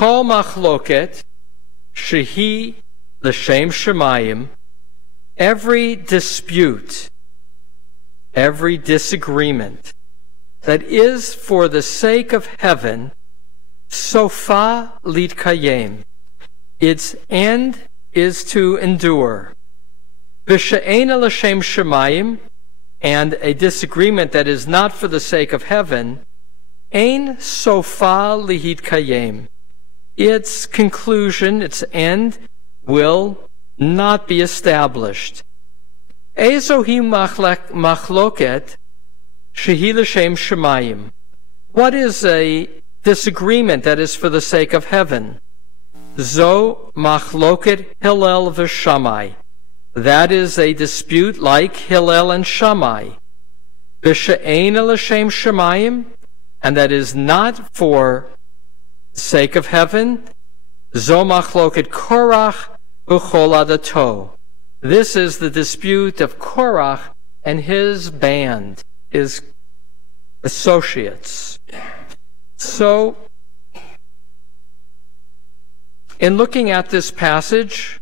Kol machloket shehi l'shem shemayim, every dispute, every disagreement that is for the sake of heaven, sofa litkayem, its end is to endure. V'she'ena l'shem shemayim, and a disagreement that is not for the sake of heaven, ein sofa lihitkayem, its conclusion, its end, will not be established. Ezohi machloket shehi l'shem shemayim. What is a disagreement that is for the sake of heaven? Zo machloket Hillel v'Shammai. That is a dispute like Hillel and Shammai. V'she'ena l'shem shemayim, and that is not for the sake of heaven. Zo machloket Korach v'chol adato. This is the dispute of Korach and his band, his associates. So, in looking at this passage,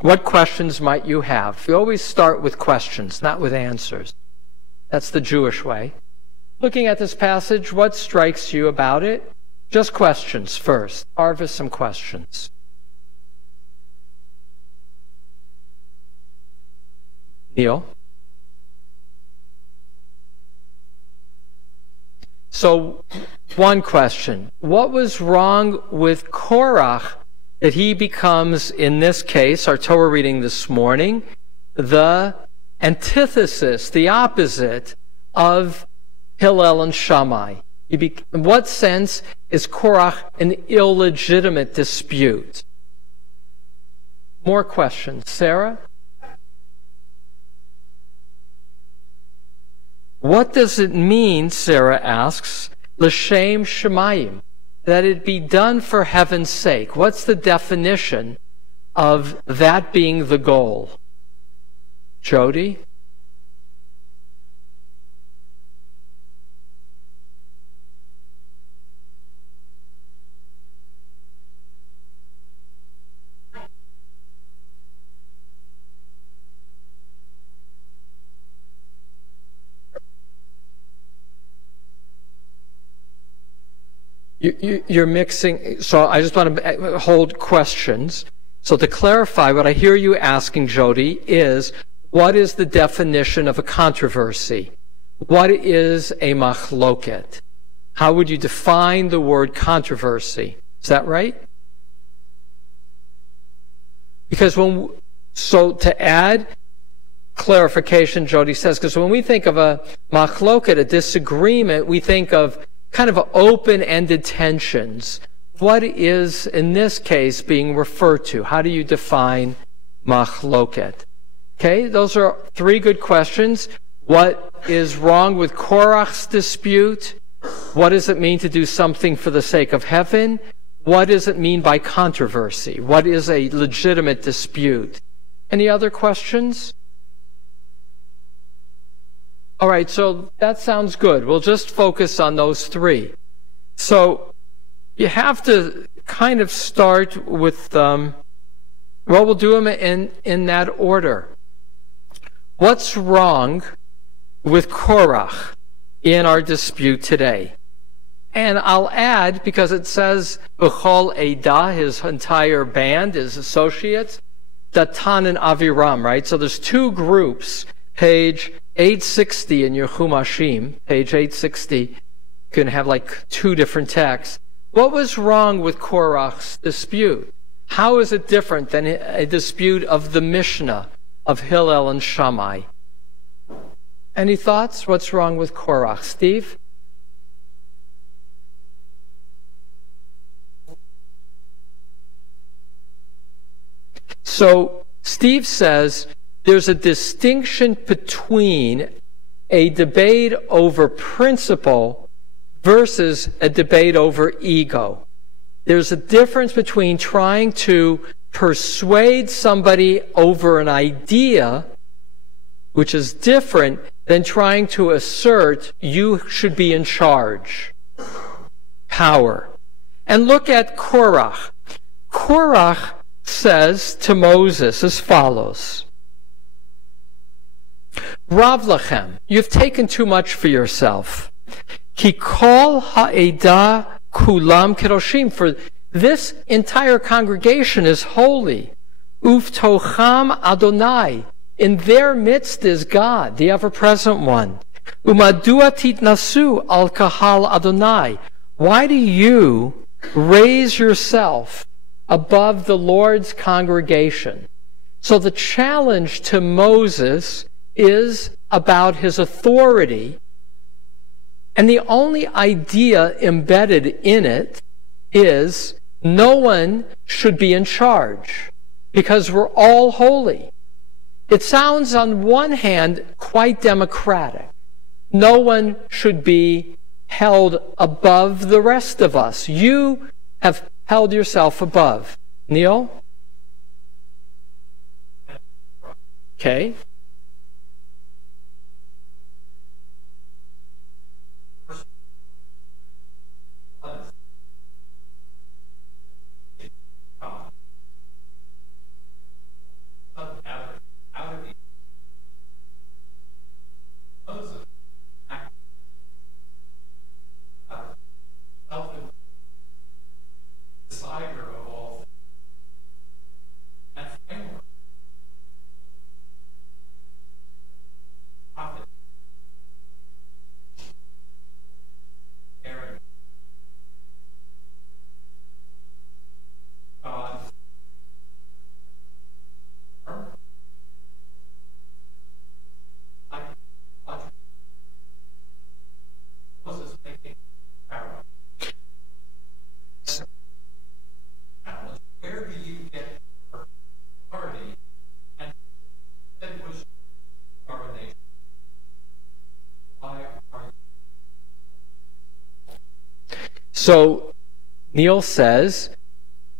what questions might you have? We always start with questions, not with answers. That's the Jewish way. Looking at this passage, what strikes you about it? Just questions first. Harvest some questions. Neil? So, one question. What was wrong with Korach that he becomes, in this case, our Torah reading this morning, the antithesis, the opposite of Hillel and Shammai? In what sense is Korach an illegitimate dispute? More questions. Sarah? What does it mean, Sarah asks, l'shem shemayim, that it be done for heaven's sake? What's the definition of that being the goal? Jody? You're mixing, so I just want to hold questions. So to clarify, what I hear you asking, Jody, is what is the definition of a controversy? What is a machloket? How would you define the word controversy? Is that right? Because so to add clarification, Jody says, because when we think of a machloket, a disagreement, we think of kind of open-ended tensions. What is, in this case, being referred to? How do you define machloket? Okay, those are three good questions. What is wrong with Korach's dispute? What does it mean to do something for the sake of heaven? What does it mean by controversy? What is a legitimate dispute? Any other questions? All right, so that sounds good. We'll just focus on those three. So you have to kind of start with, well, we'll do them in that order. What's wrong with Korach in our dispute today? And I'll add, because it says, B'chol Eidah, his entire band, his associates, Datan and Aviram, right? So there's two groups, page 860 in your Chumashim, page 860, you can have like two different texts. What was wrong with Korach's dispute? How is it different than a dispute of the Mishnah of Hillel and Shammai? Any thoughts? What's wrong with Korach? Steve? So Steve says there's a distinction between a debate over principle versus a debate over ego. There's a difference between trying to persuade somebody over an idea, which is different than trying to assert you should be in charge. Power. And look at Korach. Korach says to Moses as follows. Rav Lachem, you've taken too much for yourself. Ki kol ha'edah kulam kedoshim, for this entire congregation is holy. Uvtocham Adonai, in their midst is God, the ever-present one. Umadua titnasu al kahal Adonai, why do you raise yourself above the Lord's congregation? So the challenge to Moses is about his authority, and the only idea embedded in it is no one should be in charge because we're all holy. It sounds on one hand quite democratic. No one should be held above the rest of us. You have held yourself above. Neil? Okay. So Neil says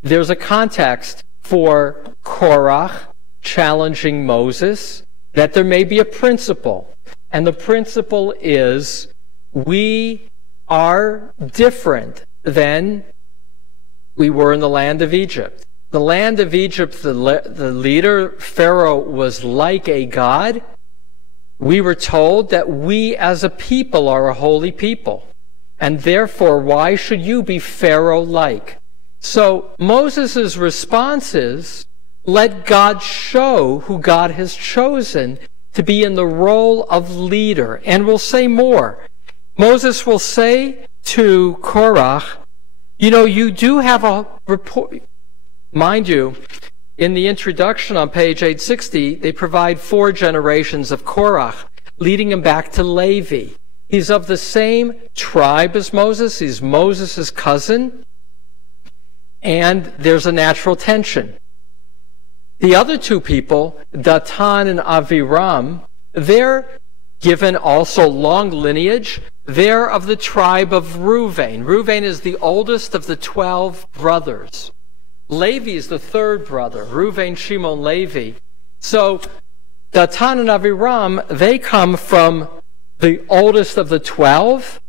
there's a context for Korach challenging Moses, that there may be a principle. And the principle is we are different than we were in the land of Egypt. The land of Egypt, the leader, Pharaoh, was like a god. We were told that we as a people are a holy people. And therefore, why should you be Pharaoh-like? So Moses' response is, let God show who God has chosen to be in the role of leader. And we'll say more. Moses will say to Korach, you know, you do have a report. Mind you, in the introduction on page 860, they provide 4 generations of Korach, leading him back to Levi. He's of the same tribe as Moses. He's Moses' cousin. And there's a natural tension. The other 2 people, Datan and Aviram, they're given also long lineage. They're of the tribe of Reuven. Reuven is the oldest of the 12 brothers. Levi is the 3rd brother, Reuven, Shimon, Levi. So Datan and Aviram, they come from the oldest of the 12.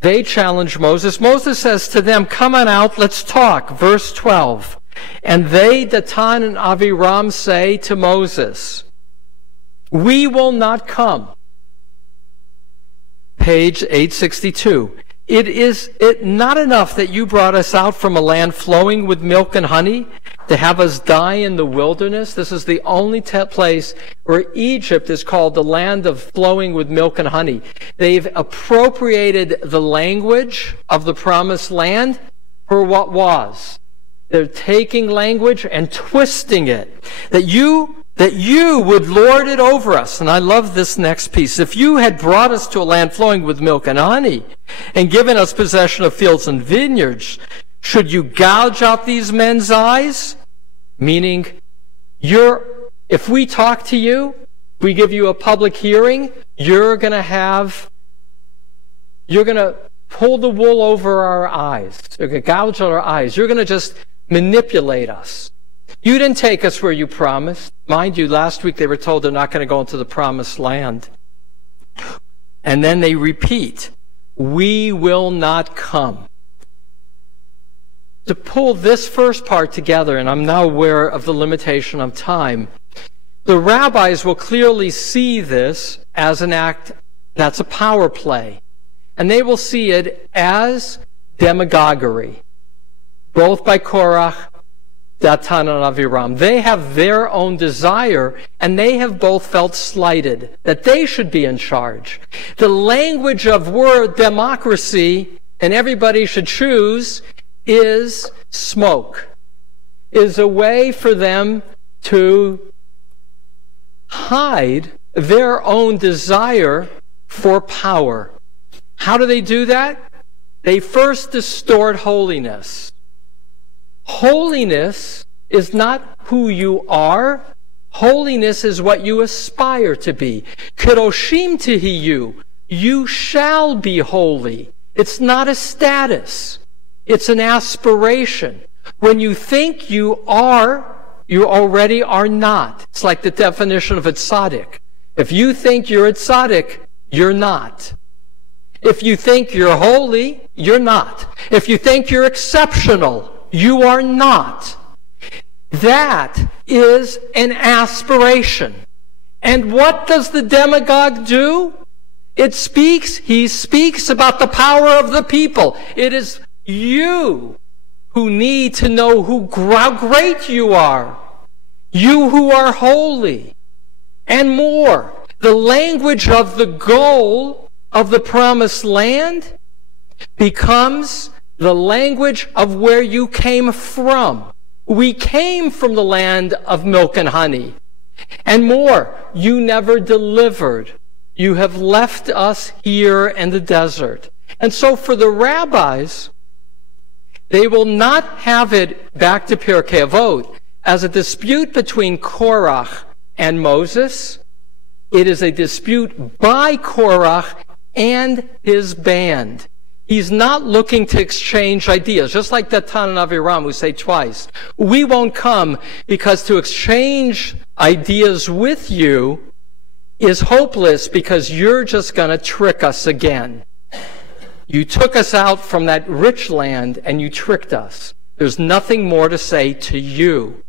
They challenge Moses. Moses says to them, come on out, let's talk. Verse 12. And they, Datan and Aviram, say to Moses, we will not come. Page 862. It is not enough that you brought us out from a land flowing with milk and honey to have us die in the wilderness. This is the only place where Egypt is called the land of flowing with milk and honey. They've appropriated the language of the promised land for what was. They're taking language and twisting it. That you would lord it over us. And I love this next piece. If you had brought us to a land flowing with milk and honey and given us possession of fields and vineyards, should you gouge out these men's eyes? Meaning, if we talk to you, we give you a public hearing, you're going to pull the wool over our eyes. You're going to gouge out our eyes. You're going to just manipulate us. You didn't take us where you promised. Mind you, last week they were told they're not going to go into the promised land. And then they repeat, we will not come. to pull this first part together, and I'm now aware of the limitation of time, the rabbis will clearly see this as an act that's a power play. And they will see it as demagoguery, both by Cora, Datan, and Aviram. They have their own desire, and they have both felt slighted, that they should be in charge. The language of word democracy, and everybody should choose, is smoke, is a way for them to hide their own desire for power. How do they do that? They first distort holiness. Holiness is not who you are. Holiness is what you aspire to be. Kedoshim tihiyu. You shall be holy. It's not a status. It's an aspiration. When you think you are, you already are not. It's like the definition of a tzaddik. If you think you're a tzaddik, you're not. If you think you're holy, you're not. If you think you're exceptional, you are not. That is an aspiration. And what does the demagogue do? He speaks about the power of the people. It is you who need to know how great you are. You who are holy. And more. The language of the goal of the promised land becomes the language of where you came from. We came from the land of milk and honey. And more, you never delivered. You have left us here in the desert. And so for the rabbis, they will not have it, back to Pirkei Avot, as a dispute between Korach and Moses. It is a dispute by Korach and his band. He's not looking to exchange ideas, just like Datan and Aviram, who say twice, we won't come because to exchange ideas with you is hopeless because you're just going to trick us again. You took us out from that rich land and you tricked us. There's nothing more to say to you.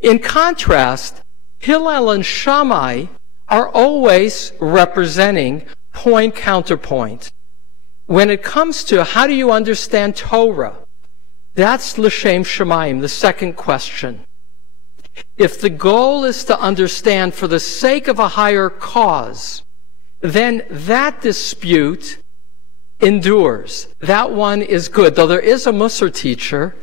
In contrast, Hillel and Shammai are always representing point counterpoint. When it comes to how do you understand Torah, that's l'shem shamayim, the second question. If the goal is to understand for the sake of a higher cause, then that dispute endures. That one is good. Though there is a Musar teacher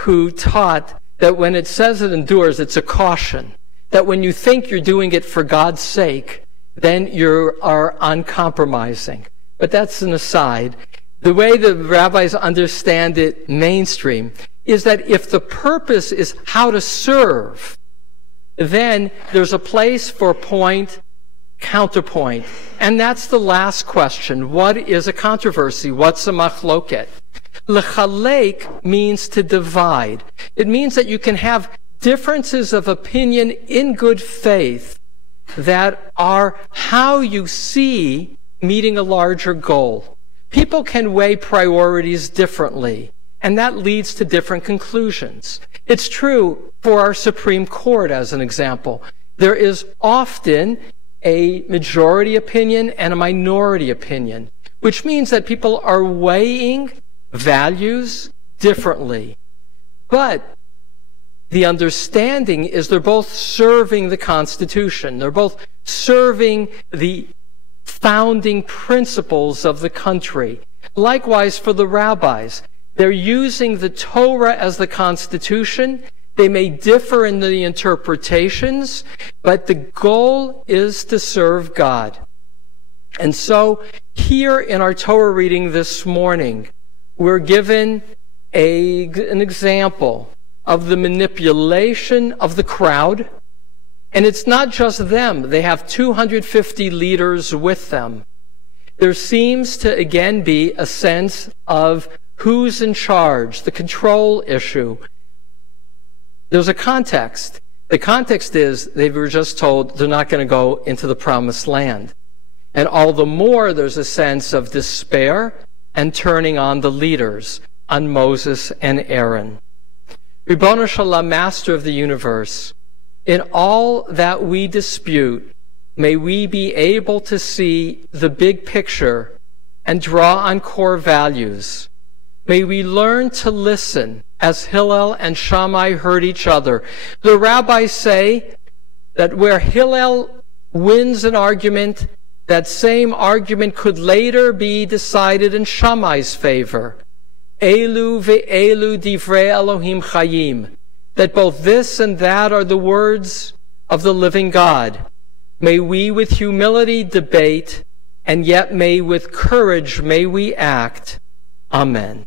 who taught that when it says it endures, it's a caution. That when you think you're doing it for God's sake, then you are uncompromising. But that's an aside. The way the rabbis understand it mainstream is that if the purpose is how to serve, then there's a place for point, counterpoint. And that's the last question. What is a controversy? What's a machloket? Lechalek means to divide. It means that you can have differences of opinion in good faith that are how you see meeting a larger goal. People can weigh priorities differently, and that leads to different conclusions. It's true for our Supreme Court, as an example. There is often a majority opinion and a minority opinion, which means that people are weighing values differently. But the understanding is they're both serving the Constitution. They're both serving the founding principles of the country. Likewise for the rabbis. They're using the Torah as the Constitution. They may differ in the interpretations, but the goal is to serve God. And so here in our Torah reading this morning, we're given an example of the manipulation of the crowd. And it's not just them. They have 250 leaders with them. There seems to again be a sense of who's in charge, the control issue. There's a context. The context is they were just told they're not going to go into the promised land. And all the more there's a sense of despair and turning on the leaders. on Moses and Aaron. Ribono Shalom, Master of the universe, in all that we dispute, may we be able to see the big picture and draw on core values. May we learn to listen as Hillel and Shammai heard each other. The rabbis say that where Hillel wins an argument, that same argument could later be decided in Shammai's favor. Elu ve'elu divrei Elohim chayim, that both this and that are the words of the living God. May we with humility debate, and yet with courage may we act. Amen.